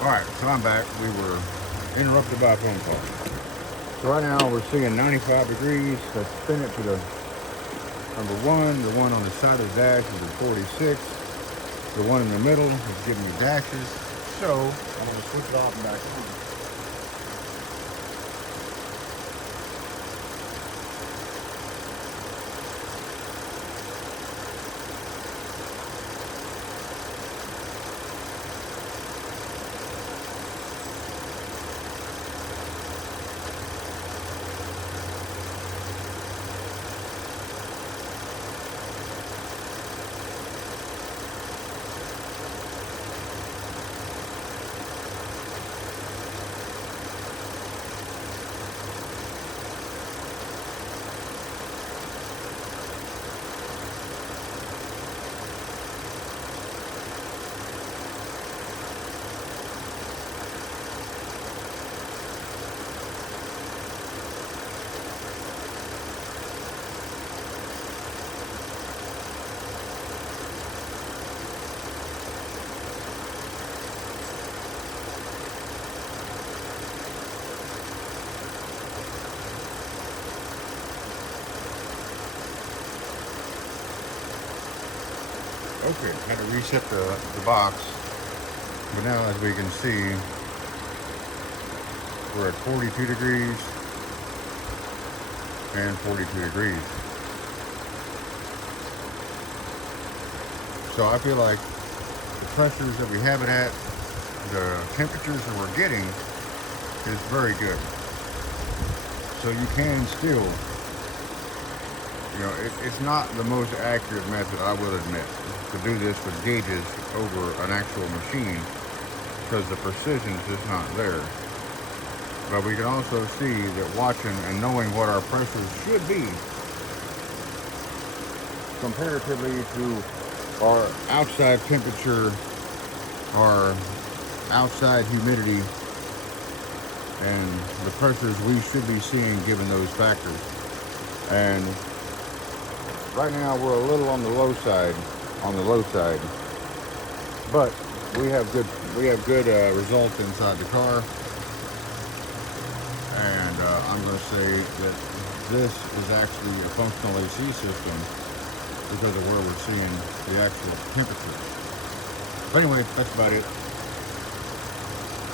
Alright, so I'm back. We were interrupted by a phone call. So right now we're seeing 95 degrees. Let's spin it to the number one. The one on the side of the dash is at 46. The one in the middle is giving me dashes. So I'm going to switch it off and back on. Okay, had to reset the box. But now as we can see, we're at 42 degrees and 42 degrees. So I feel like the pressures that we have it at, the temperatures that we're getting is very good. So you can still, it's not the most accurate method, I will admit, to do this with gauges over an actual machine because the precision is just not there. But we can also see that watching and knowing what our pressures should be comparatively to our outside temperature, our outside humidity, and the pressures we should be seeing given those factors. And right now we're a little on the low side, but we have good results inside the car. And I'm going to say that this is actually a functional AC system because of where we're seeing the actual temperature. But anyway, that's about it.